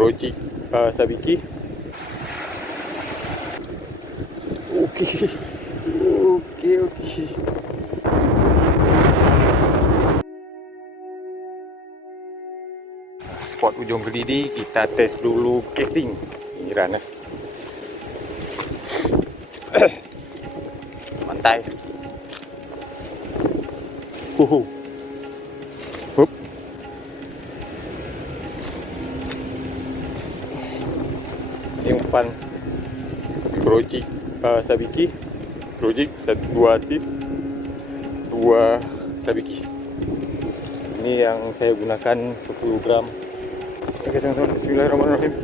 projek Sabiki. Okey. Spot ujung Kediri, kita test dulu casting pinggiran pantai. Hup. Ini umpan projek Sabiki. Projek 2 sis 2 Sabiki. Ini yang saya gunakan 10 gram. Oke teman-teman, bismillahirrahmanirrahim.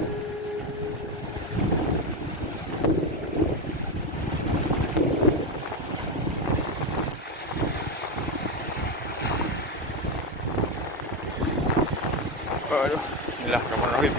Aduh, bismillahirrahmanirrahim.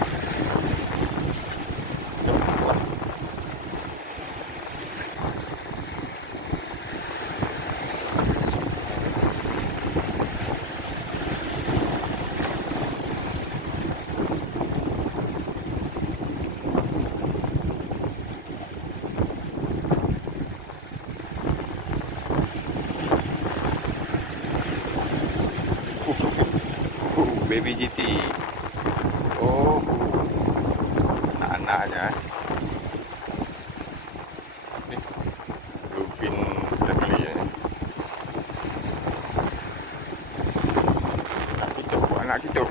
Baby GT. Oh, anak-anaknya. Ini bluefin family ya. Anak kita.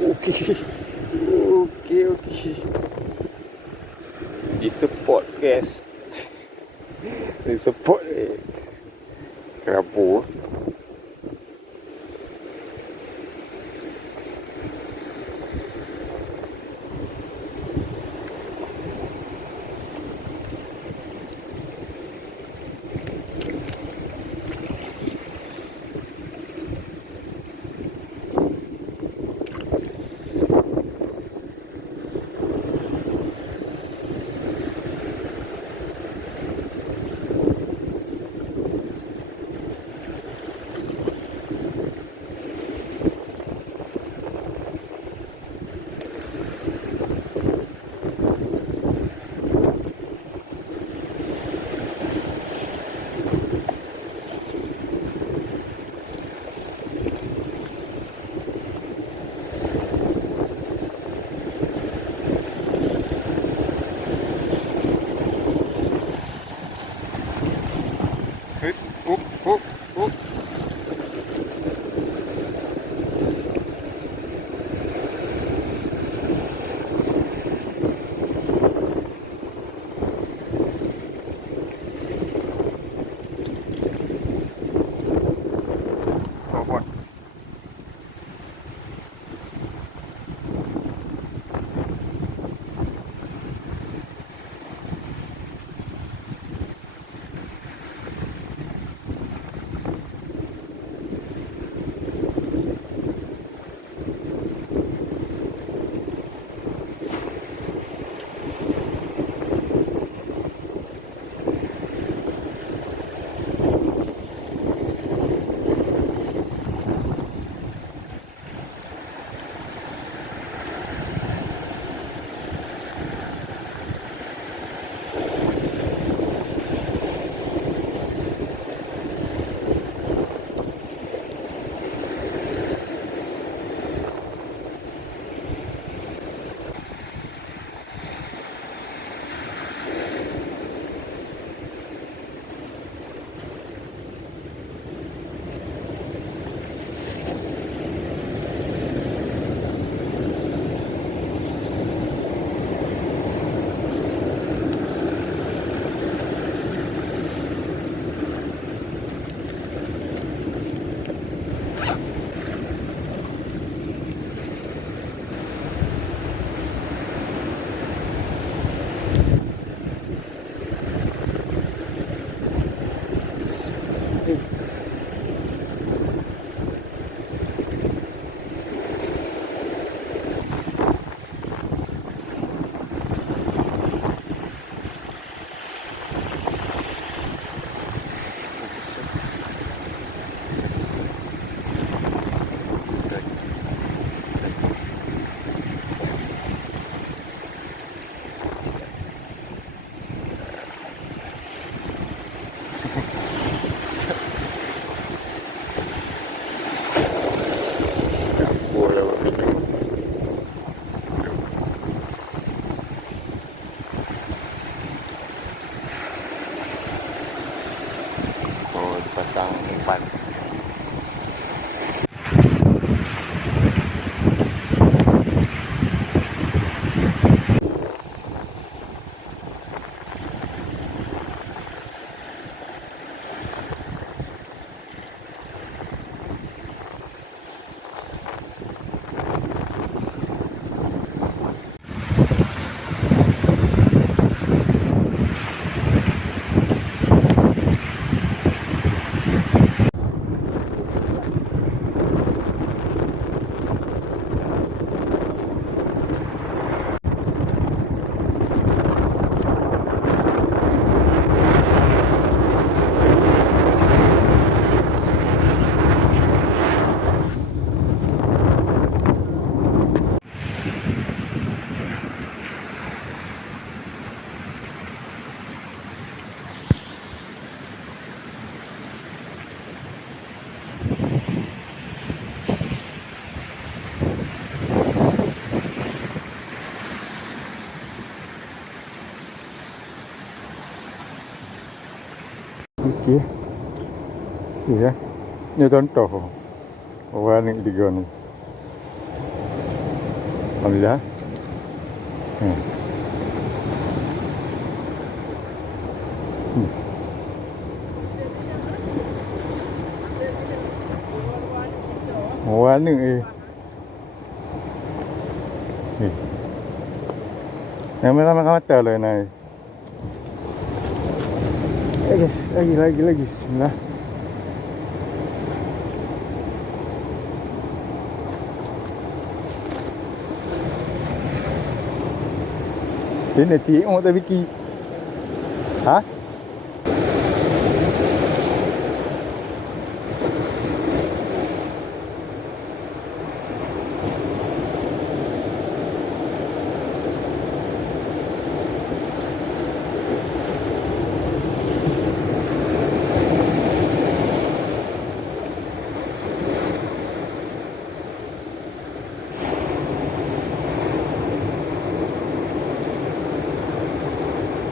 Okey. Di support guys. Di support kerapu. Okey. Ya. Ni contoh. Orang ni tiga ni. Alhamdulillah. Orang ni yang merah-merah mata lah naik. Guys, lagi. Bismillah. Ini cik mau tak fikir. Ha?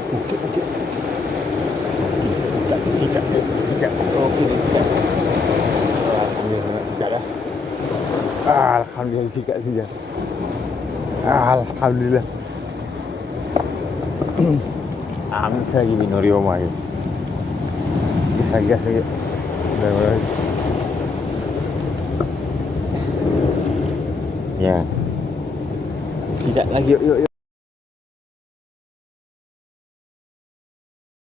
Okey. Sikat. Okey, sikat. Alhamdulillah sikat dah. Alhamdulillah sikat sudah. Alhamdulillah. Amis lagi binori rumah guys. Gas lagi. Bismillahirrahmanirrahim. Ya. Sikat lagi yuk.